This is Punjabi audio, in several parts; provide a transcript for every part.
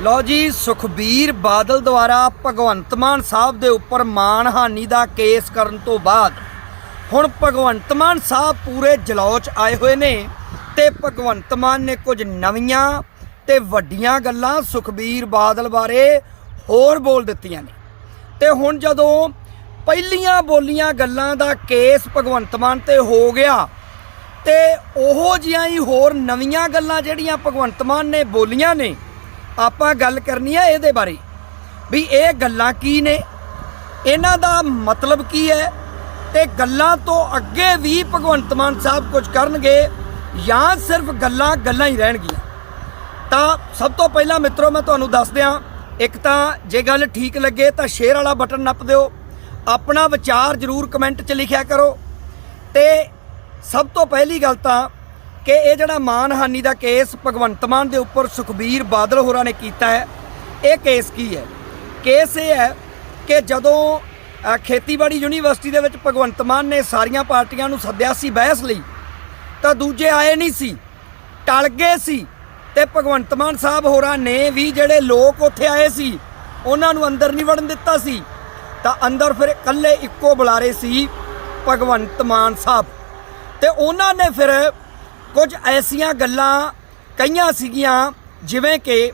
ਲਓ ਜੀ, ਸੁਖਬੀਰ ਬਾਦਲ ਦੁਆਰਾ ਭਗਵੰਤ ਮਾਨ ਸਾਹਿਬ ਦੇ ਉੱਪਰ ਮਾਨਹਾਨੀ ਦਾ ਕੇਸ ਕਰਨ ਤੋਂ ਬਾਅਦ ਹੁਣ ਭਗਵੰਤ ਮਾਨ ਸਾਹਿਬ ਪੂਰੇ ਜਲੌਚ 'ਚ ਆਏ ਹੋਏ ਨੇ ਤੇ ਭਗਵੰਤ ਮਾਨ ਨੇ ਕੁਝ ਨਵੀਆਂ ਤੇ ਵੱਡੀਆਂ ਗੱਲਾਂ ਸੁਖਬੀਰ ਬਾਦਲ ਬਾਰੇ ਹੋਰ ਬੋਲ ਦਿੱਤੀਆਂ ਨੇ। ਤੇ ਹੁਣ ਜਦੋਂ ਪਹਿਲੀਆਂ ਬੋਲੀਆਂ ਗੱਲਾਂ ਦਾ ਕੇਸ ਭਗਵੰਤ ਮਾਨ ਤੇ ਹੋ ਗਿਆ, ਤੇ ਉਹੋ ਜਿਹੀਆਂ ਹੀ ਹੋਰ ਨਵੀਆਂ ਗੱਲਾਂ ਜਿਹੜੀਆਂ ਭਗਵੰਤ ਮਾਨ ਨੇ ਬੋਲੀਆਂ ਨੇ ਆਪਾਂ ਗੱਲ ਕਰਨੀ ਹੈ ਇਹਦੇ ਬਾਰੇ। ਵੀ ਇਹ ਗੱਲਾਂ ਕੀ ਨੇ? ਇਹਨਾਂ ਦਾ ਮਤਲਬ ਕੀ ਹੈ? ਤੇ ਗੱਲਾਂ ਤੋਂ ਅੱਗੇ ਵੀ ਭਗਵੰਤ ਮਾਨ ਸਾਹਿਬ ਕੁਝ ਕਰਨਗੇ ਜਾਂ ਸਿਰਫ ਗੱਲਾਂ ਗੱਲਾਂ ਹੀ ਰਹਿਣਗੀਆਂ? ਤਾਂ ਸਭ ਤੋਂ ਪਹਿਲਾਂ ਮਿੱਤਰੋ, ਮੈਂ ਤੁਹਾਨੂੰ ਦੱਸ ਦਿਆਂ, ਇੱਕ ਤਾਂ ਜੇ ਗੱਲ ਠੀਕ ਲੱਗੇ ਤਾਂ ਸ਼ੇਅਰ ਵਾਲਾ ਬਟਨ ਨੱਪ ਦਿਓ। ਆਪਣਾ ਵਿਚਾਰ ਜਰੂਰ ਕਮੈਂਟ 'ਚ ਲਿਖਿਆ ਕਰੋ। ਤੇ ਸਭ ਤੋਂ ਪਹਿਲੀ ਗੱਲ ਤਾਂ ਕਿ ਇਹ ਜਿਹੜਾ ਮਾਨਹਾਨੀ ਦਾ ਕੇਸ ਭਗਵੰਤ ਮਾਨ ਦੇ ਉੱਪਰ ਸੁਖਬੀਰ ਬਾਦਲ ਹੋਰਾਂ ਨੇ ਕੀਤਾ ਹੈ, ਇਹ ਕੇਸ ਕੀ ਹੈ? ਕੇਸ ਇਹ ਹੈ ਕਿ ਜਦੋਂ ਖੇਤੀਬਾੜੀ ਯੂਨੀਵਰਸਿਟੀ ਦੇ ਵਿੱਚ ਭਗਵੰਤ ਮਾਨ ਨੇ ਸਾਰੀਆਂ ਪਾਰਟੀਆਂ ਨੂੰ ਸੱਦਿਆ ਸੀ ਬਹਿਸ ਲਈ, ਤਾਂ ਦੂਜੇ ਆਏ ਨਹੀਂ ਸੀ, ਟਲ ਗਏ ਸੀ ਤੇ ਭਗਵੰਤ ਮਾਨ ਸਾਹਿਬ ਹੋਰਾਂ ਨੇ ਵੀ ਜਿਹੜੇ ਲੋਕ ਉੱਥੇ ਆਏ ਸੀ, ਉਹਨਾਂ ਨੂੰ ਅੰਦਰ ਨਹੀਂ ਵੜਨ ਦਿੱਤਾ ਸੀ, ਤਾਂ ਅੰਦਰ ਫਿਰ ਇਕੱਲੇ ਇੱਕੋ ਬੁਲਾਰੇ ਸੀ ਭਗਵੰਤ ਮਾਨ ਸਾਹਿਬ। ਤੇ ਉਹਨਾਂ ਨੇ ਫਿਰ ਕੁਝ ਐਸੀਆਂ ਗੱਲਾਂ ਕਈਆਂ ਸੀਗੀਆਂ, ਜਿਵੇਂ ਕਿ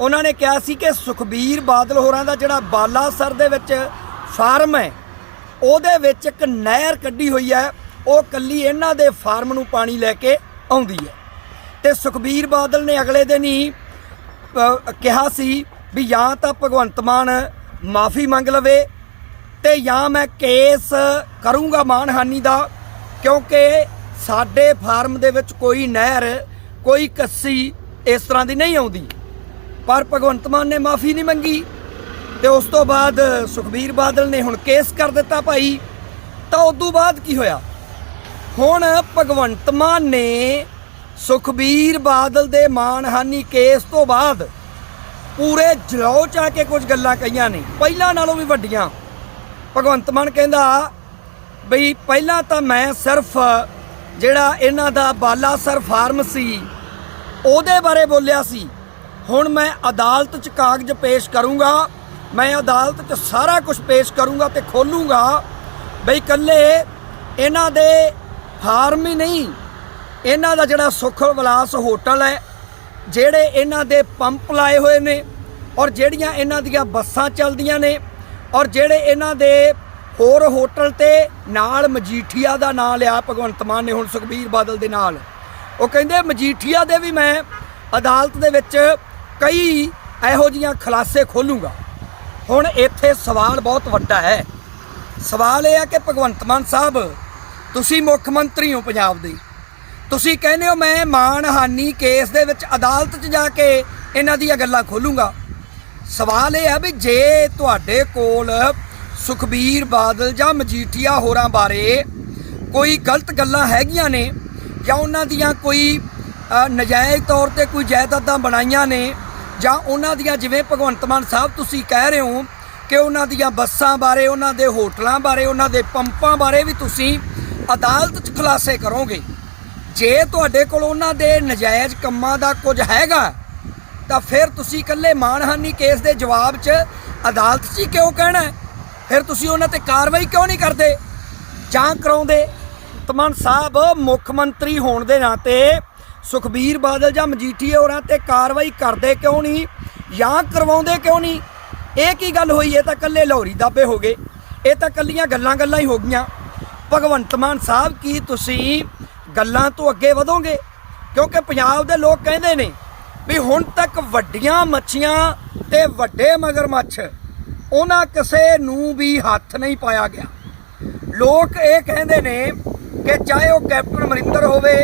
ਉਹਨਾਂ ਨੇ ਕਿਹਾ ਸੀ ਕਿ ਸੁਖਬੀਰ ਬਾਦਲ ਹੋਰਾਂ ਦਾ ਜਿਹੜਾ ਬਾਲਾਸਰ ਦੇ ਵਿੱਚ ਫਾਰਮ ਹੈ, ਉਹਦੇ ਵਿੱਚ ਇੱਕ ਨਹਿਰ ਕੱਢੀ ਹੋਈ ਹੈ, ਉਹ ਕੱਲੀ ਇਹਨਾਂ ਦੇ ਫਾਰਮ ਨੂੰ ਪਾਣੀ ਲੈ ਕੇ ਆਉਂਦੀ ਹੈ। ਤੇ ਸੁਖਬੀਰ ਬਾਦਲ ਨੇ ਅਗਲੇ ਦਿਨ ਹੀ ਕਿਹਾ ਸੀ ਵੀ ਜਾਂ ਤਾਂ ਭਗਵੰਤ ਮਾਨ ਮਾਫੀ ਮੰਗ ਲਵੇ ਤੇ ਜਾਂ ਮੈਂ ਕੇਸ ਕਰੂੰਗਾ ਮਾਨਹਾਨੀ ਦਾ, ਕਿਉਂਕਿ ਸਾਡੇ ਫਾਰਮ ਦੇ ਵਿੱਚ ਕੋਈ ਨਹਿਰ, ਕੋਈ ਕੱਸੀ ਇਸ ਤਰ੍ਹਾਂ ਦੀ ਨਹੀਂ ਆਉਂਦੀ। ਪਰ ਭਗਵੰਤ ਮਾਨ ਨੇ ਮਾਫੀ ਨਹੀਂ ਮੰਗੀ ਤੇ ਉਸ ਤੋਂ ਬਾਅਦ ਸੁਖਬੀਰ ਬਾਦਲ ਨੇ ਹੁਣ ਕੇਸ ਕਰ ਦਿੱਤਾ ਭਾਈ, ਤਾਂ ਉਸ ਤੋਂ ਬਾਅਦ ਕੀ ਹੋਇਆ? ਹੁਣ ਭਗਵੰਤ ਮਾਨ ਨੇ ਸੁਖਬੀਰ ਬਾਦਲ ਦੇ ਮਾਨਹਾਨੀ ਕੇਸ ਤੋਂ ਬਾਅਦ ਪੂਰੇ ਜਲੌ ਚ ਆ ਕੇ ਕੁਝ ਗੱਲਾਂ ਕਹੀਆਂ ਨੇ। ਪਹਿਲਾਂ ਨਾਲੋਂ ਵੀ ਵੱਡੀਆਂ। ਭਗਵੰਤ ਮਾਨ ਕਹਿੰਦਾ, ਬਈ, ਪਹਿਲਾਂ ਤਾਂ ਮੈਂ ਸਿਰਫ ਜਿਹੜਾ ਇਹਨਾਂ ਦਾ ਬਾਲਾਸਰ ਫਾਰਮ ਸੀ, ਉਹਦੇ ਬਾਰੇ ਬੋਲਿਆ ਸੀ। ਹੁਣ ਮੈਂ ਅਦਾਲਤ 'ਚ ਕਾਗਜ਼ ਪੇਸ਼ ਕਰੂੰਗਾ, ਮੈਂ ਅਦਾਲਤ 'ਚ ਸਾਰਾ ਕੁਝ ਪੇਸ਼ ਕਰੂੰਗਾ ਤੇ ਖੋਲੂੰਗਾ। ਬਈ ਕੱਲੇ ਇਹਨਾਂ ਦੇ ਫਾਰਮ ਹੀ ਨਹੀਂ, ਇਹਨਾਂ ਦਾ ਜਿਹੜਾ ਸੁਖ ਵਿਲਾਸ ਹੋਟਲ ਹੈ, ਜਿਹੜੇ ਇਹਨਾਂ ਦੇ ਪੰਪ ਲਾਏ ਹੋਏ ਨੇ, ਔਰ ਜਿਹੜੀਆਂ ਇਹਨਾਂ ਦੀਆਂ ਬੱਸਾਂ ਚੱਲਦੀਆਂ ਨੇ, ਔਰ ਜਿਹੜੇ ਇਹਨਾਂ ਦੇ ਹੋਰ ਹੋਟਲ ਤੇ ਨਾਲ ਮਜੀਠੀਆ ਦਾ ਨਾਂ ਲਿਆ ਭਗਵੰਤ ਮਾਨ ਨੇ ਹੁਣ ਸੁਖਬੀਰ ਬਾਦਲ ਦੇ ਨਾਲ। ਉਹ ਕਹਿੰਦੇ ਮਜੀਠੀਆ ਦੇ ਵੀ ਮੈਂ ਅਦਾਲਤ ਦੇ ਵਿੱਚ ਕਈ ਇਹੋ ਜੀਆਂ ਖੁਲਾਸੇ ਖੋਲੂੰਗਾ। ਹੁਣ ਇੱਥੇ ਸਵਾਲ ਬਹੁਤ ਵੱਡਾ ਹੈ। ਸਵਾਲ ਇਹ ਹੈ ਕਿ ਭਗਵੰਤ ਮਾਨ ਸਾਹਿਬ, ਤੁਸੀਂ ਮੁੱਖ ਮੰਤਰੀ ਹੋ ਪੰਜਾਬ ਦੇ। ਤੁਸੀਂ ਕਹਿੰਦੇ ਹੋ ਮੈਂ ਮਾਨਹਾਨੀ ਕੇਸ ਦੇ ਵਿੱਚ ਅਦਾਲਤ 'ਚ ਜਾ ਕੇ ਇਹਨਾਂ ਦੀਆਂ ਗੱਲਾਂ ਖੋਲੂੰਗਾ। ਸਵਾਲ ਇਹ ਹੈ ਵੀ ਜੇ ਤੁਹਾਡੇ ਕੋਲ ਸੁਖਬੀਰ ਬਾਦਲ ਜਾਂ ਮਜੀਠੀਆ ਹੋਰਾਂ ਬਾਰੇ ਕੋਈ ਗਲਤ ਗੱਲਾਂ ਹੈਗੀਆਂ ਨੇ ਜਾਂ ਉਹਨਾਂ ਦੀਆਂ ਕੋਈ ਅ, ਨਜਾਇਜ਼ ਤੌਰ ਤੇ ਕੋਈ ਜਾਇਦਾਦਾਂ ਬਣਾਈਆਂ ਨੇ ਜਾਂ ਉਹਨਾਂ ਦੀਆਂ ਜਿਵੇਂ ਭਗਵੰਤ ਮਾਨ ਸਾਹਿਬ ਤੁਸੀਂ ਕਹਿ ਰਹੇ ਹੋ ਕਿ ਉਹਨਾਂ ਦੀਆਂ ਬੱਸਾਂ ਬਾਰੇ ਉਹਨਾਂ ਦੇ ਹੋਟਲਾਂ ਬਾਰੇ ਉਹਨਾਂ ਦੇ ਪੰਪਾਂ ਬਾਰੇ ਵੀ ਤੁਸੀਂ ਅਦਾਲਤ 'ਚ ਖੁਲਾਸੇ ਕਰੋਗੇ। ਜੇ ਤੁਹਾਡੇ ਕੋਲ ਉਹਨਾਂ ਦੇ ਨਜਾਇਜ਼ ਕੰਮਾਂ ਦਾ ਕੁਝ ਹੈਗਾ ਤਾਂ ਫਿਰ ਤੁਸੀਂ ਇਕੱਲੇ ਮਾਨਹਾਨੀ ਕੇਸ ਦੇ ਜਵਾਬ 'ਚ ਅਦਾਲਤ 'ਚ ਹੀ ਕਿਉਂ ਕਹਿਣਾ ਫਿਰ ਤੁਸੀਂ ਉਹਨਾਂ ਤੇ ਕਾਰਵਾਈ ਕਿਉਂ ਨਹੀਂ ਕਰਦੇ? ਜਾਂ ਕਰਾਉਂਦੇ? ਤਮਨ ਸਾਹਿਬ, ਮੁੱਖ ਮੰਤਰੀ ਹੋਣ ਦੇ ਨਾਤੇ ਸੁਖਬੀਰ ਬਾਦਲ ਜਾਂ ਮਜੀਠੀਏ ਹੋਰਾਂ ਤੇ ਕਾਰਵਾਈ ਕਰਦੇ ਕਿਉਂ ਨਹੀਂ? ਜਾਂ ਕਰਵਾਉਂਦੇ ਕਿਉਂ ਨਹੀਂ? ਇਹ ਕੀ ਗੱਲ ਹੋਈ? ਇਹ ਤਾਂ ਇਕੱਲੇ ਲਾਹੌਰੀ ਦਾਬੇ ਹੋ ਗਏ। ਇਹ ਤਾਂ ਕੱਲੀਆਂ ਗੱਲਾਂ ਗੱਲਾਂ ਹੀ ਹੋ ਗਈਆਂ। ਭਗਵੰਤ ਮਾਨ ਸਾਹਿਬ, ਕੀ ਤੁਸੀਂ ਗੱਲਾਂ ਤੋਂ ਅੱਗੇ ਵਧੋਗੇ? ਕਿਉਂਕਿ ਪੰਜਾਬ ਦੇ ਲੋਕ ਕਹਿੰਦੇ ਨੇ ਵੀ ਹੁਣ ਤੱਕ ਵੱਡੀਆਂ ਮੱਛੀਆਂ ਤੇ ਵੱਡੇ ਮਗਰਮੱਛ ਉਹਨਾਂ ਕਿਸੇ ਨੂੰ ਵੀ ਹੱਥ ਨਹੀਂ ਪਾਇਆ ਗਿਆ। ਲੋਕ ਇਹ ਕਹਿੰਦੇ ਨੇ ਕਿ ਚਾਹੇ ਉਹ ਕੈਪਟਨ ਅਮਰਿੰਦਰ ਹੋਵੇ,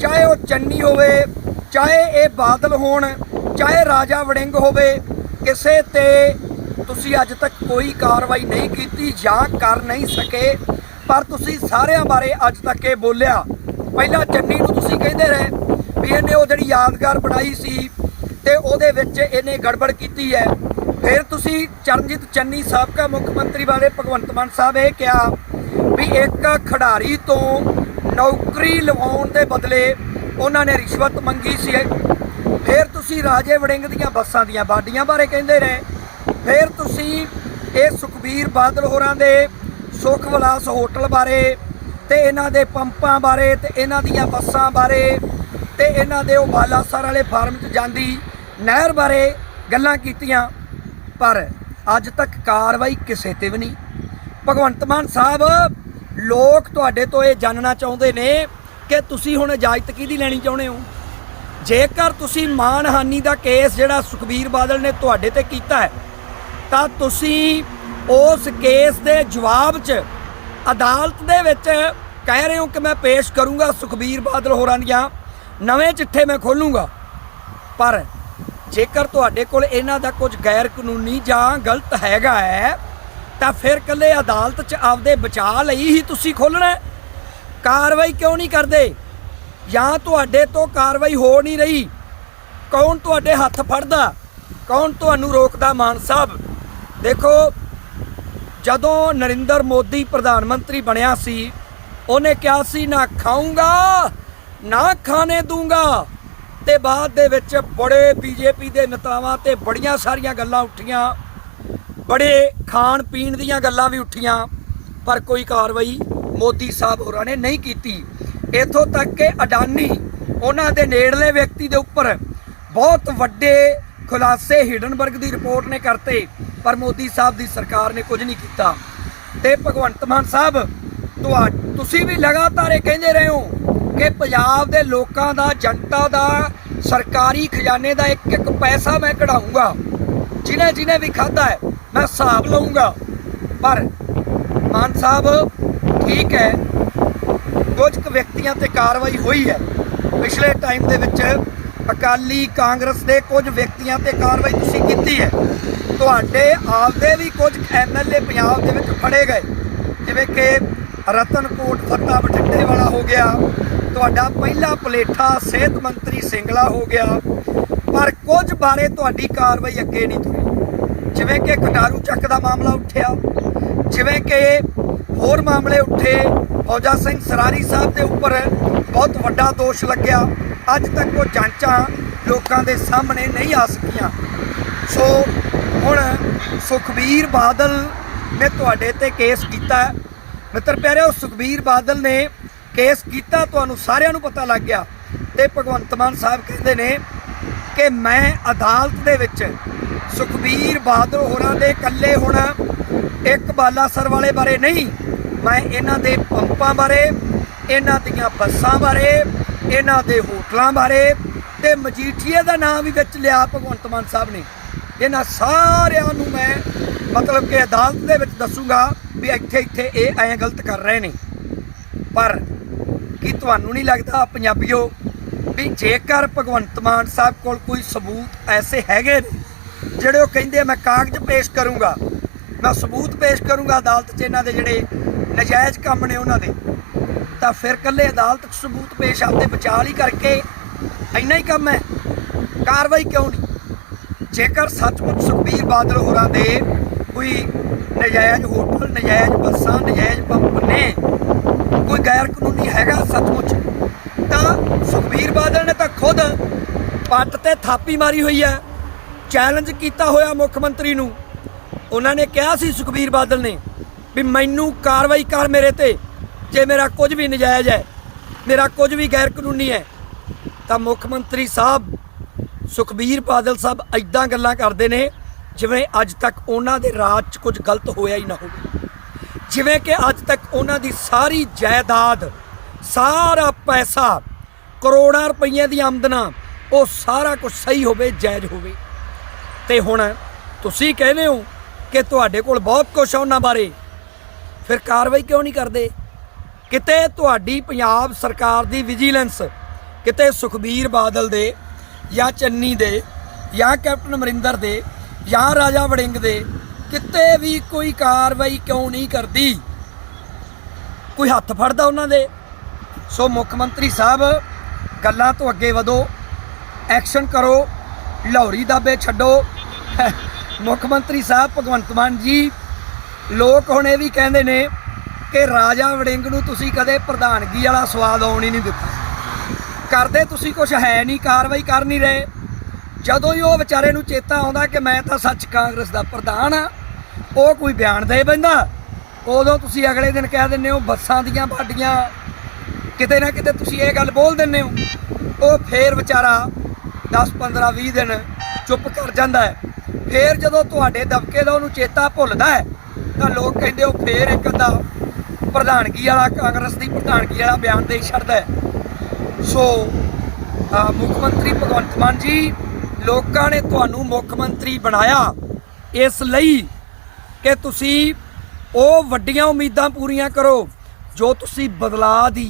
ਚਾਹੇ ਉਹ ਚੰਨੀ ਹੋਵੇ, ਚਾਹੇ ਇਹ ਬਾਦਲ ਹੋਣ, ਚਾਹੇ ਰਾਜਾ ਵੜਿੰਗ ਹੋਵੇ, ਕਿਸੇ ਤੇ ਤੁਸੀਂ ਅੱਜ ਤੱਕ ਕੋਈ ਕਾਰਵਾਈ ਨਹੀਂ ਕੀਤੀ ਜਾਂ ਕਰ ਨਹੀਂ ਸਕੇ। ਪਰ ਤੁਸੀਂ ਸਾਰਿਆਂ ਬਾਰੇ ਅੱਜ ਤੱਕ ਇਹ ਬੋਲਿਆ। ਪਹਿਲਾਂ ਚੰਨੀ ਨੂੰ ਤੁਸੀਂ ਕਹਿੰਦੇ ਰਹੇ ਵੀ ਇਹਨੇ ਉਹ ਜਿਹੜੀ ਯਾਦਗਾਰ ਬਣਾਈ ਸੀ ਤੇ ਉਹਦੇ ਵਿੱਚ ਇਹਨੇ ਗੜਬੜ ਕੀਤੀ ਹੈ। ਫਿਰ ਤੁਸੀਂ ਚਰਨਜੀਤ ਚੰਨੀ ਸਾਬਕਾ ਮੁੱਖ ਮੰਤਰੀ ਵਾਲੇ ਭਗਵੰਤ ਮਾਨ ਸਾਹਿਬ, ਇਹ ਕਿਹਾ ਵੀ ਇੱਕ ਖਿਡਾਰੀ ਤੋਂ ਨੌਕਰੀ ਲਵਾਉਣ ਦੇ ਬਦਲੇ ਉਹਨਾਂ ਨੇ ਰਿਸ਼ਵਤ ਮੰਗੀ ਸੀ। ਫਿਰ ਤੁਸੀਂ ਰਾਜੇ ਵੜਿੰਗ ਦੀਆਂ ਬੱਸਾਂ ਦੀਆਂ ਬਾਡੀਆਂ ਬਾਰੇ ਕਹਿੰਦੇ ਰਹੇ। ਫਿਰ ਤੁਸੀਂ ਇਹ ਸੁਖਬੀਰ ਬਾਦਲ ਹੋਰਾਂ ਦੇ ਸੁਖ ਵਿਲਾਸ ਹੋਟਲ ਬਾਰੇ ਤੇ ਇਹਨਾਂ ਦੇ ਪੰਪਾਂ ਬਾਰੇ ਤੇ ਇਹਨਾਂ ਦੀਆਂ ਬੱਸਾਂ ਬਾਰੇ ਤੇ ਇਹਨਾਂ ਦੇ ਉਹ ਬਾਲਾਸਰ ਵਾਲੇ ਫਾਰਮ 'ਚ ਜਾਂਦੀ ਨਹਿਰ ਬਾਰੇ ਗੱਲਾਂ ਕੀਤੀਆਂ। ਪਰ ਅੱਜ ਤੱਕ ਕਾਰਵਾਈ ਕਿਸੇ ਤੇ ਵੀ ਨਹੀਂ। ਭਗਵੰਤ ਮਾਨ ਸਾਹਿਬ, ਲੋਕ ਤੁਹਾਡੇ ਤੋਂ ਇਹ ਜਾਣਨਾ ਚਾਹੁੰਦੇ ਨੇ ਕਿ ਤੁਸੀਂ ਹੁਣ ਇਜਾਜ਼ਤ ਕਿਹਦੀ ਲੈਣੀ ਚਾਹੁੰਦੇ ਹੋ? ਜੇਕਰ ਤੁਸੀਂ ਮਾਨਹਾਨੀ ਦਾ ਕੇਸ ਜਿਹੜਾ ਸੁਖਬੀਰ ਬਾਦਲ ਨੇ ਤੁਹਾਡੇ ਤੇ ਕੀਤਾ ਹੈ, ਤਾਂ ਤੁਸੀਂ ਉਸ ਕੇਸ ਦੇ ਜਵਾਬ 'ਚ ਅਦਾਲਤ ਦੇ ਵਿੱਚ ਕਹਿ ਰਹੇ ਹੋ ਕਿ ਮੈਂ ਪੇਸ਼ ਕਰੂੰਗਾ ਸੁਖਬੀਰ ਬਾਦਲ ਹੋਰਾਂ ਦੀਆਂ। ਨਵੇਂ ਚਿੱਠੇ ਮੈਂ ਖੋਲੂੰਗਾ। ਪਰ ਜੇਕਰ ਤੁਹਾਡੇ ਕੋਲ ਇਹਨਾਂ ਦਾ ਕੁਝ ਗੈਰ ਕਾਨੂੰਨੀ ਜਾਂ ਗਲਤ ਹੈਗਾ ਹੈ, ਤਾਂ ਫਿਰ ਕੱਲੇ ਅਦਾਲਤ 'ਚ ਆਪਦੇ ਬਚਾਅ ਲਈ ਹੀ ਤੁਸੀਂ ਖੋਲਣਾ ਕਾਰਵਾਈ ਕਿਉਂ ਨਹੀਂ ਕਰਦੇ? ਜਾਂ ਤੁਹਾਡੇ ਤੋਂ ਕਾਰਵਾਈ ਹੋ ਨਹੀਂ ਰਹੀ? ਕੌਣ ਤੁਹਾਡੇ ਹੱਥ ਫੜਦਾ? ਕੌਣ ਤੁਹਾਨੂੰ ਰੋਕਦਾ ਮਾਨ ਸਾਹਿਬ? ਦੇਖੋ, ਜਦੋਂ ਨਰਿੰਦਰ ਮੋਦੀ ਪ੍ਰਧਾਨ ਮੰਤਰੀ ਬਣਿਆ ਸੀ, ਉਹਨੇ ਕਿਹਾ ਸੀ, ਨਾ ਖਾਊਂਗਾ, ਨਾ ਖਾਣੇ ਦੂੰਗਾ। ਤੇ ਬਾਅਦ ਦੇ ਵਿੱਚ ਬੜੇ ਬੀਜੇਪੀ ਦੇ ਨੇਤਾਵਾਂ ਤੇ ਬੜੀਆਂ ਸਾਰੀਆਂ ਗੱਲਾਂ ਉੱਠੀਆਂ। ਬੜੇ ਖਾਣ ਪੀਣ ਦੀਆਂ ਗੱਲਾਂ ਵੀ ਉੱਠੀਆਂ, ਪਰ ਕੋਈ ਕਾਰਵਾਈ ਮੋਦੀ ਸਾਹਿਬ ਹੋਰਾਂ ਨੇ ਨਹੀਂ ਕੀਤੀ। ਇਥੋਂ ਤੱਕ ਕਿ ਅਡਾਨੀ ਉਹਨਾਂ ਦੇ ਨੇੜਲੇ ਵਿਅਕਤੀ ਦੇ ਉੱਪਰ ਬਹੁਤ ਵੱਡੇ ਖੁਲਾਸੇ ਹਿਡਨਬਰਗ ਦੀ ਰਿਪੋਰਟ ਨੇ ਕਰਤੇ, ਪਰ ਮੋਦੀ ਸਾਹਿਬ ਦੀ ਸਰਕਾਰ ਨੇ ਕੁਝ ਨਹੀਂ ਕੀਤਾ। ਤੇ ਭਗਵੰਤ ਮਾਨ ਸਾਹਿਬ, ਤੁਹਾ, ਤੁਸੀਂ ਵੀ ਲਗਾਤਾਰ ਇਹ ਕਹਿੰਦੇ ਰਹੇ ਹੋ ਕਿ ਪੰਜਾਬ ਦੇ ਲੋਕਾਂ ਦਾ, ਜਨਤਾ ਦਾ, ਸਰਕਾਰੀ ਖਜ਼ਾਨੇ ਦਾ ਇੱਕ ਇੱਕ ਪੈਸਾ ਮੈਂ ਕਢਾਊਂਗਾ। ਜਿਹਨੇ ਜਿਹਨੇ ਵੀ ਖਾਦਾ ਹੈ, ਮੈਂ ਹਿਸਾਬ ਲਵਾਂਗਾ ਪਰ ਮਾਨ ਸਾਹਿਬ, ਠੀਕ ਹੈ, ਕੁਝ ਕੁ ਵਿਅਕਤੀਆਂ ਤੇ ਕਾਰਵਾਈ ਹੋਈ ਹੈ। ਪਿਛਲੇ ਟਾਈਮ ਦੇ ਵਿੱਚ ਅਕਾਲੀ ਕਾਂਗਰਸ ਦੇ ਕੁਝ ਵਿਅਕਤੀਆਂ ਤੇ ਕਾਰਵਾਈ ਤੁਸੀਂ ਕੀਤੀ ਹੈ। ਤੁਹਾਡੇ ਆਪਦੇ ਵੀ ਕੁਝ ਐਮਐਲਏ ਪੰਜਾਬ ਦੇ ਵਿੱਚ ਫੜੇ ਗਏ। ਜਿਵੇਂ ਕਿ ਰਤਨਕੋਟ ਫੱਤਾ ਬਠਿੰਡੇ ਵਾਲਾ ਹੋ ਗਿਆ। ਤੁਹਾਡਾ ਪਹਿਲਾ ਪਲੇਠਾ ਸਿਹਤ ਮੰਤਰੀ ਸਿੰਗਲਾ ਹੋ ਗਿਆ। ਪਰ ਕੁਝ ਬਾਰੇ ਤੁਹਾਡੀ ਕਾਰਵਾਈ ਅੱਗੇ ਨਹੀਂ ਤੁਰੀ। ਜਿਵੇਂ ਕਿ ਕਟਾਰੂ ਚੱਕ ਦਾ ਮਾਮਲਾ ਉੱਠਿਆ, ਜਿਵੇਂ ਕਿ ਹੋਰ ਮਾਮਲੇ ਉੱਠੇ। ਫੌਜਾ ਸਿੰਘ ਸਰਾਰੀ ਸਾਹਿਬ ਦੇ ਉੱਪਰ ਬਹੁਤ ਵੱਡਾ ਦੋਸ਼ ਲੱਗਿਆ। ਅੱਜ ਤੱਕ ਉਹ ਜਾਂਚਾਂ ਲੋਕਾਂ ਦੇ ਸਾਹਮਣੇ ਨਹੀਂ ਆ ਸਕੀਆਂ। ਸੋ ਹੁਣ ਸੁਖਬੀਰ ਬਾਦਲ ਨੇ ਤੁਹਾਡੇ ਤੇ ਕੇਸ ਕੀਤਾ ਮਿੱਤਰ ਪਿਆਰਿਓ, ਸੁਖਬੀਰ ਬਾਦਲ ਨੇ ਕੇਸ ਕੀਤਾ, ਤੁਹਾਨੂੰ ਸਾਰਿਆਂ ਨੂੰ ਪਤਾ ਲੱਗ ਗਿਆ ਤੇ ਭਗਵੰਤ ਮਾਨ ਸਾਹਿਬ ਕਹਿੰਦੇ ਨੇ ਕਿ ਮੈਂ ਅਦਾਲਤ ਦੇ ਵਿੱਚ ਸੁਖਬੀਰ ਬਾਦਲ ਹੋਰਾਂ ਦੇ ਇਕੱਲੇ ਹੁਣ ਇੱਕ ਬਾਲਾਸਰ ਵਾਲੇ ਬਾਰੇ ਨਹੀਂ, ਮੈਂ ਇਹਨਾਂ ਦੇ ਪੰਪਾਂ ਬਾਰੇ, ਇਹਨਾਂ ਦੀਆਂ ਬੱਸਾਂ ਬਾਰੇ, ਇਹਨਾਂ ਦੇ ਹੋਟਲਾਂ ਬਾਰੇ ਤੇ ਮਜੀਠੀਏ ਦਾ ਨਾਮ ਵੀ ਵਿੱਚ ਲਿਆ ਭਗਵੰਤ ਮਾਨ ਸਾਹਿਬ ਨੇ। ਇਹਨਾਂ ਸਾਰਿਆਂ ਨੂੰ ਮੈਂ ਮਤਲਬ ਕਿ ਅਦਾਲਤ ਦੇ ਵਿੱਚ ਦੱਸੂਗਾ ਵੀ ਇੱਥੇ ਇੱਥੇ ਇਹ ਐਂ ਗਲਤ ਕਰ ਰਹੇ ਨੇ। ਪਰ ਕੀ ਤੁਹਾਨੂੰ ਨਹੀਂ ਲੱਗਦਾ ਪੰਜਾਬੀਓ ਵੀ ਜੇਕਰ ਭਗਵੰਤ ਮਾਨ ਸਾਹਿਬ ਕੋਲ ਕੋਈ ਸਬੂਤ ਐਸੇ ਹੈਗੇ ਨੇ, ਜਿਹੜੇ ਉਹ ਕਹਿੰਦੇ ਮੈਂ ਕਾਗਜ਼ ਪੇਸ਼ ਕਰੂੰਗਾ, ਮੈਂ ਸਬੂਤ ਪੇਸ਼ ਕਰੂੰਗਾ ਅਦਾਲਤ 'ਚ ਇਹਨਾਂ ਦੇ ਜਿਹੜੇ ਨਜਾਇਜ਼ ਕੰਮ ਨੇ ਉਹਨਾਂ ਦੇ, ਤਾਂ ਫਿਰ ਕੱਲੇ ਅਦਾਲਤ 'ਚ ਸਬੂਤ ਪੇਸ਼ ਆਪਦੇ ਵਿਚਾਲ ਹੀ ਕਰਕੇ ਇੰਨਾ ਹੀ ਕੰਮ ਹੈ, ਕਾਰਵਾਈ ਕਿਉਂ ਨਹੀਂ? ਜੇਕਰ ਸੱਚਮੁੱਚ ਸੁਖਬੀਰ ਬਾਦਲ ਹੋਰਾਂ ਦੇ ਕੋਈ ਨਜਾਇਜ਼ ਹੋਟਲ, ਨਜਾਇਜ਼ ਬੱਸਾਂ, ਨਜਾਇਜ਼ ਪੰਪ ਨੇ। ਕੋਈ ਗੈਰ ਕਾਨੂੰਨੀ ਹੈਗਾ ਸੱਚਮੁੱਚ? ਤਾਂ ਸੁਖਬੀਰ ਬਾਦਲ ਨੇ ਤਾਂ ਖੁਦ ਪੱਟ ਤੇ ਥਾਪੀ ਮਾਰੀ ਹੋਈ ਹੈ। ਚੈਲੰਜ ਕੀਤਾ ਹੋਇਆ ਮੁੱਖ ਮੰਤਰੀ ਨੂੰ। ਉਹਨਾਂ ਨੇ ਕਿਹਾ ਸੀ ਸੁਖਬੀਰ ਬਾਦਲ ਨੇ ਵੀ ਮੈਨੂੰ ਕਾਰਵਾਈ ਕਰ ਮੇਰੇ ਤੇ, ਜੇ ਮੇਰਾ ਕੁਝ ਵੀ ਨਜਾਇਜ਼ ਹੈ, ਮੇਰਾ ਕੁਝ ਵੀ ਗੈਰ ਕਾਨੂੰਨੀ ਹੈ, ਤਾਂ ਮੁੱਖ ਮੰਤਰੀ ਸਾਹਿਬ, ਸੁਖਬੀਰ ਬਾਦਲ ਸਾਹਿਬ ਐਦਾਂ ਗੱਲਾਂ ਕਰਦੇ ਨੇ ਜਿਵੇਂ ਅੱਜ ਤੱਕ ਉਹਨਾਂ ਦੇ ਰਾਜ 'ਚ ਕੁਝ ਗਲਤ ਹੋਇਆ ਹੀ ਨਾ ਹੋਵੇ। ਜਿਵੇਂ ਕਿ ਅੱਜ ਤੱਕ ਉਹਨਾਂ ਦੀ ਸਾਰੀ ਜਾਇਦਾਦ, ਸਾਰਾ ਪੈਸਾ, ਕਰੋੜਾਂ ਰੁਪਈਆਂ ਦੀ ਆਮਦਨਾ, ਉਹ ਸਾਰਾ ਕੁਝ ਸਹੀ ਹੋਵੇ, ਜਾਇਜ਼ ਹੋਵੇ। ਤੇ ਹੁਣ ਤੁਸੀਂ ਕਹਿੰਦੇ ਹੋ ਕਿ ਤੁਹਾਡੇ ਕੋਲ ਬਹੁਤ ਕੁਝ ਆ ਉਹਨਾਂ ਬਾਰੇ। ਫਿਰ ਕਾਰਵਾਈ ਕਿਉਂ ਨਹੀਂ ਕਰਦੇ? ਕਿਤੇ ਤੁਹਾਡੀ ਪੰਜਾਬ ਸਰਕਾਰ ਦੀ ਵਿਜੀਲੈਂਸ, ਕਿਤੇ ਸੁਖਬੀਰ ਬਾਦਲ ਦੇ ਜਾਂ ਚੰਨੀ ਦੇ ਜਾਂ ਕੈਪਟਨ ਅਮਰਿੰਦਰ ਦੇ ਜਾਂ ਰਾਜਾ ਵੜਿੰਗ ਦੇ, ਕਿਤੇ ਵੀ ਕੋਈ ਕਾਰਵਾਈ ਕਿਉਂ ਨਹੀਂ ਕਰਦੀ? ਕੋਈ ਹੱਥ ਫੜਦਾ ਉਹਨਾਂ ਦੇ? ਸੋ ਮੁੱਖ ਮੰਤਰੀ ਸਾਹਿਬ, ਗੱਲਾਂ ਤੋਂ ਅੱਗੇ ਵਧੋ, ਐਕਸ਼ਨ ਕਰੋ, ਲਾਹੌਰੀ ਦਾਬੇ ਛੱਡੋ। ਮੁੱਖ ਮੰਤਰੀ ਸਾਹਿਬ, ਭਗਵੰਤ ਮਾਨ ਜੀ, ਲੋਕ ਹੁਣ ਇਹ ਵੀ ਕਹਿੰਦੇ ਨੇ ਕਿ ਰਾਜਾ ਵੜਿੰਗ ਨੂੰ ਤੁਸੀਂ ਕਦੇ ਪ੍ਰਧਾਨਗੀ ਵਾਲਾ ਸਵਾਦ ਆਉਣ ਹੀ ਨਹੀਂ ਦਿੱਤਾ। ਕਰਦੇ ਤੁਸੀਂ ਕੁਝ ਹੈ ਨਹੀਂ, ਕਾਰਵਾਈ ਕਰ ਨਹੀਂ ਰਹੇ। ਜਦੋਂ ਹੀ ਉਹ ਵਿਚਾਰੇ ਨੂੰ ਚੇਤਾ ਆਉਂਦਾ ਕਿ ਮੈਂ ਤਾਂ ਸੱਚ ਕਾਂਗਰਸ ਦਾ ਪ੍ਰਧਾਨ ਆ, ਉਹ ਕੋਈ ਬਿਆਨ ਦੇ ਬੰਦਾ ਉਦੋਂ ਤੁਸੀਂ ਅਗਲੇ ਦਿਨ ਕਹਿ ਦਿੰਦੇ ਹੋ, ਬੱਸਾਂ ਦੀਆਂ ਬਾਡੀਆਂ ਕਿਤੇ ਨਾ ਕਿਤੇ ਤੁਸੀਂ ਇਹ ਗੱਲ ਬੋਲ ਦਿੰਦੇ ਹੋ। ਉਹ ਫੇਰ ਵਿਚਾਰਾ 10 15 20 ਦਿਨ ਚੁੱਪ ਕਰ ਜਾਂਦਾ ਹੈ। ਫੇਰ ਜਦੋਂ ਤੁਹਾਡੇ ਦਬਕੇ ਦਾ ਉਹਨੂੰ ਚੇਤਾ ਭੁੱਲਦਾ ਹੈ, ਤਾਂ ਲੋਕ ਕਹਿੰਦੇ ਉਹ ਫੇਰ ਇੱਕ ਅੱਧਾ ਪ੍ਰਧਾਨਗੀ ਵਾਲਾ, ਕਾਂਗਰਸ ਦੀ ਪ੍ਰਧਾਨਗੀ ਵਾਲਾ ਬਿਆਨ ਦੇ ਛੱਡਦਾ ਹੈ। ਸੋ ਮੁੱਖ ਮੰਤਰੀ ਭਗਵੰਤ ਮਾਨ ਜੀ ਲੋਕਾਂ ਨੇ ਤੁਹਾਨੂੰ ਮੁੱਖ ਮੰਤਰੀ ਬਣਾਇਆ। ਇਸ ਲਈ ਕਿ ਤੁਸੀਂ ਉਹ ਵੱਡੀਆਂ ਉਮੀਦਾਂ ਪੂਰੀਆਂ ਕਰੋ ਜੋ ਤੁਸੀਂ ਬਦਲਾਅ ਦੀ,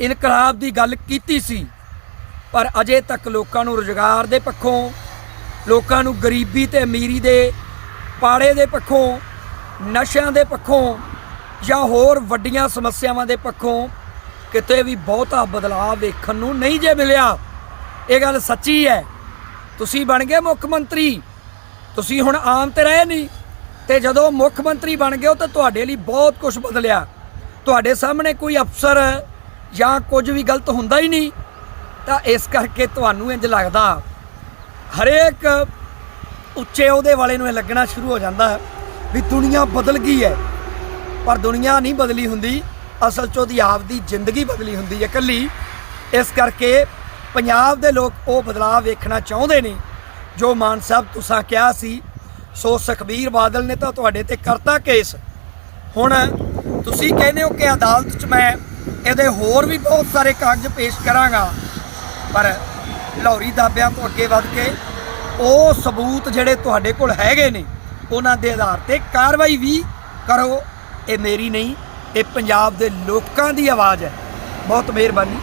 ਇਨਕਲਾਬ ਦੀ ਗੱਲ ਕੀਤੀ ਸੀ। ਪਰ ਅਜੇ ਤੱਕ ਲੋਕਾਂ ਨੂੰ ਰੁਜ਼ਗਾਰ ਦੇ ਪੱਖੋਂ, ਲੋਕਾਂ ਨੂੰ ਗਰੀਬੀ ਤੇ ਅਮੀਰੀ ਦੇ ਪਾੜੇ ਦੇ ਪੱਖੋਂ, ਨਸ਼ਿਆਂ ਦੇ ਪੱਖੋਂ ਜਾਂ ਹੋਰ ਵੱਡੀਆਂ ਸਮੱਸਿਆਵਾਂ ਦੇ ਪੱਖੋਂ ਕਿਤੇ ਵੀ ਬਹੁਤਾ ਬਦਲਾਅ ਵੇਖਣ ਨੂੰ ਨਹੀਂ ਜੇ ਮਿਲਿਆ। ਇਹ ਗੱਲ ਸੱਚੀ ਹੈ। ਤੁਸੀਂ ਬਣ ਗਏ ਮੁੱਖ ਮੰਤਰੀ। ਤੁਸੀਂ ਹੁਣ ਆਮ ਤੇ ਰਹੇ ਨਹੀਂ। ਤੇ ਜਦੋਂ ਮੁੱਖ ਮੰਤਰੀ ਬਣ ਗਏ ਹੋ ਤਾਂ ਤੁਹਾਡੇ ਲਈ ਬਹੁਤ ਕੁਝ ਬਦਲਿਆ। ਤੁਹਾਡੇ ਸਾਹਮਣੇ ਕੋਈ ਅਫਸਰ ਜਾਂ ਕੁਝ ਵੀ ਗਲਤ ਹੁੰਦਾ ਹੀ ਨਹੀਂ। ਤਾਂ ਇਸ ਕਰਕੇ ਤੁਹਾਨੂੰ ਇੰਜ ਲੱਗਦਾ, ਹਰੇਕ ਉੱਚੇ ਉਹਦੇ ਵਾਲੇ ਨੂੰ ਇਹ ਲੱਗਣਾ ਸ਼ੁਰੂ ਹੋ ਜਾਂਦਾ ਵੀ ਦੁਨੀਆ ਬਦਲ ਗਈ ਹੈ। ਪਰ ਦੁਨੀਆ ਨਹੀਂ ਬਦਲੀ ਹੁੰਦੀ। ਅਸਲ 'ਚ ਉਹਦੀ ਆਪਦੀ ਜ਼ਿੰਦਗੀ ਬਦਲੀ ਹੁੰਦੀ ਹੈ ਇਕੱਲੀ। ਇਸ ਕਰਕੇ ਪੰਜਾਬ ਦੇ ਲੋਕ ਉਹ ਬਦਲਾਅ ਵੇਖਣਾ ਚਾਹੁੰਦੇ ਨੇ। ਜੋ ਮਾਨ ਸਾਹਿਬ ਤੁਸੀਂ ਕਿਹਾ ਸੀ, ਸੋ ਸੁਖਬੀਰ ਬਾਦਲ ਨੇ ਤਾਂ ਤੁਹਾਡੇ ਤੇ ਕਰਤਾ ਕੇਸ। ਹੁਣ ਤੁਸੀਂ ਕਹਿੰਦੇ ਹੋ ਕਿ ਅਦਾਲਤ 'ਚ ਮੈਂ ਇਹਦੇ ਹੋਰ ਵੀ ਬਹੁਤ ਸਾਰੇ ਕਾਗਜ਼ ਪੇਸ਼ ਕਰਾਂਗਾ। ਪਰ ਲਾਹੌਰੀ ਦਾਬਿਆਂ ਤੋਂ ਅੱਗੇ ਵੱਧ ਕੇ ਉਹ ਸਬੂਤ ਜਿਹੜੇ ਤੁਹਾਡੇ ਕੋਲ ਹੈਗੇ ਨੇ, ਉਹਨਾਂ ਦੇ ਆਧਾਰ ਤੇ ਕਾਰਵਾਈ ਵੀ ਕਰੋ। ਇਹ ਮੇਰੀ ਨਹੀਂ, ਇਹ ਪੰਜਾਬ ਦੇ ਲੋਕਾਂ ਦੀ ਆਵਾਜ਼ ਹੈ। ਬਹੁਤ ਮਿਹਰਬਾਨੀ।